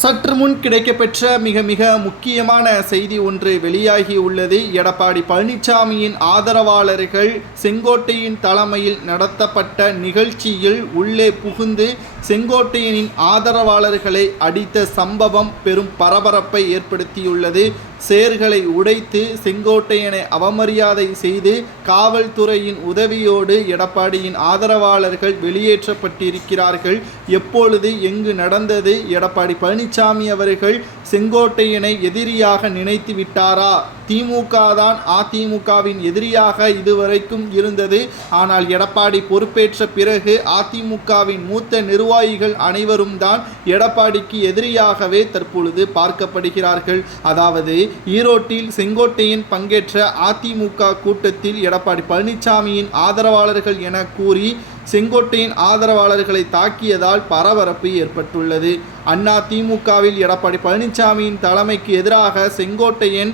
சற்று முன் கிடைக்கப்பெற்ற மிக மிக முக்கியமான செய்தி ஒன்று வெளியாகி உள்ளது. எடப்பாடி பழனிசாமியின் ஆதரவாளர்கள் செங்கோட்டையின் தலைமையில் நடத்தப்பட்ட நிகழ்ச்சியில் உள்ளே புகுந்து செங்கோட்டையனின் ஆதரவாளர்களை அடித்த சம்பவம் பெரும் பரபரப்பை ஏற்படுத்தியுள்ளது. சேர்களை உடைத்து செங்கோட்டையனை அவமரியாதை செய்து காவல்துறையின் உதவியோடு எடப்பாடியின் ஆதரவாளர்கள் வெளியேற்றப்பட்டிருக்கிறார்கள். எப்பொழுது எங்கு நடந்தது? எடப்பாடி பழனிசாமி அவர்கள் செங்கோட்டையனை எதிரியாக நினைத்து விட்டாரா திமுக தான் அதிமுகவின் எதிரியாக இதுவரைக்கும் இருந்தது. ஆனால் எடப்பாடி பொறுப்பேற்ற பிறகு அதிமுகவின் மூத்த நிர்வாகிகள் அனைவரும் தான் எடப்பாடிக்கு எதிரியாகவே தற்பொழுது பார்க்கப்படுகிறார்கள். அதாவது ஈரோட்டில் செங்கோட்டையின் பங்கேற்ற அதிமுக கூட்டத்தில் எடப்பாடி பழனிசாமியின் ஆதரவாளர்கள் என கூறி செங்கோட்டையின் ஆதரவாளர்களை தாக்கியதால் பரபரப்பு ஏற்பட்டுள்ளது. அண்ணா திமுகவில் எடப்பாடி பழனிசாமியின் தலைமைக்கு எதிராக செங்கோட்டையன்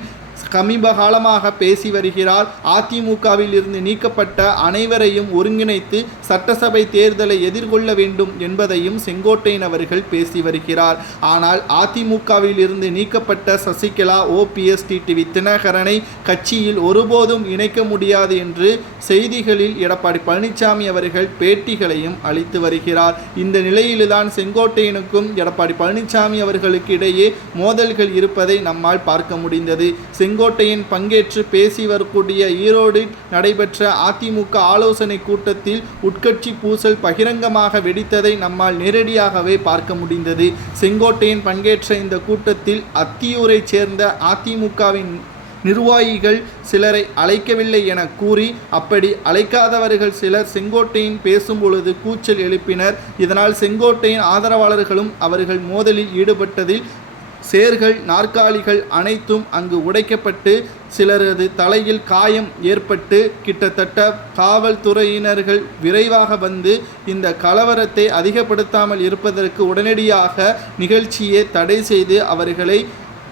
சமீப காலமாக பேசி வருகிறார். அதிமுகவில் இருந்து நீக்கப்பட்ட அனைவரையும் ஒருங்கிணைத்து சட்டசபை தேர்தலை எதிர்கொள்ள வேண்டும் என்பதையும் செங்கோட்டையன் அவர்கள் பேசி வருகிறார். ஆனால் அதிமுகவில் இருந்து நீக்கப்பட்ட சசிகலா ஓபிஎஸ் டிடிவி தினகரனை கட்சியில் ஒருபோதும் இணைக்க முடியாது என்று செய்திகளில் எடப்பாடி பழனிசாமி அவர்கள் பேட்டிகளையும் அளித்து வருகிறார். இந்த நிலையில்தான் செங்கோட்டையனுக்கும் எடப்பாடி பழனிசாமி அவர்களுக்கு இடையே மோதல்கள் இருப்பதை நம்மால் பார்க்க முடிந்தது. செங்கோட்டையன் பங்கேற்று பேசி வரக்கூடிய ஈரோடில் நடைபெற்ற அதிமுக ஆலோசனை கூட்டத்தில் உட்கட்சி பூசல் பகிரங்கமாக வெடித்ததை நம்மால் நேரடியாகவே பார்க்க முடிந்தது. செங்கோட்டையன் பங்கேற்ற இந்த கூட்டத்தில் அத்தியூரைச் சேர்ந்த அதிமுகவின் நிர்வாகிகள் சிலரை அழைக்கவில்லை என கூறி அப்படி அழைக்காதவர்கள் சிலர் செங்கோட்டையின் பேசும்பொழுது கூச்சல் எழுப்பினர். இதனால் செங்கோட்டையின் ஆதரவாளர்களும் அவர்கள் மோதலில் ஈடுபட்டதில் சேர்கள் நாற்காலிகள் அனைத்தும் அங்கு உடைக்கப்பட்டு சிலரது தலையில் காயம் ஏற்பட்டு கிட்டத்தட்ட காவல்துறையினர்கள் விரைவாக வந்து இந்த கலவரத்தை அதிகப்படுத்தாமல் இருப்பதற்கு உடனடியாக நிகழ்ச்சியை தடை செய்து அவர்களை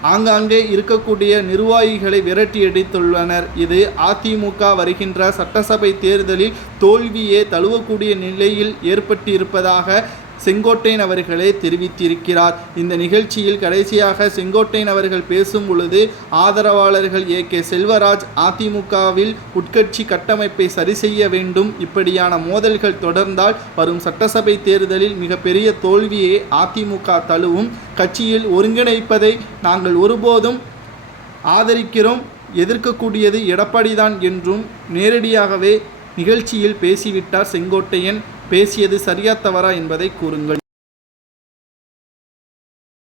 ஆங்காங்கே இருக்கக்கூடிய நிர்வாகிகளை விரட்டியடித்துள்ளனர் இது அதிமுக வருகின்ற சட்டசபை தேர்தலில் தோல்வியே தழுவக்கூடிய நிலையில் ஏற்பட்டிருப்பதாக செங்கோட்டையன் அவர்களே தெரிவித்திருக்கிறார். இந்த நிகழ்ச்சியில் கடைசியாக செங்கோட்டையன் அவர்கள் பேசும் பொழுது ஆதரவாளர்கள் ஏ கே செல்வராஜ் அதிமுகவில் உட்கட்சி கட்டமைப்பை சரி செய்ய வேண்டும். இப்படியான மோதல்கள் தொடர்ந்தால் வரும் சட்டசபை தேர்தலில் மிகப்பெரிய தோல்வியை அதிமுக தழுவும். கட்சியில் ஒருங்கிணைப்பதை நாங்கள் ஒருபோதும் ஆதரிக்கிறோம். எதிர்க்கக்கூடியது எடப்பாடிதான் என்றும் நேரடியாகவே நிகழ்ச்சியில் பேசிவிட்டார் செங்கோட்டையன். பேசியது சரியா தவறா என்பதை கூறுங்கள்.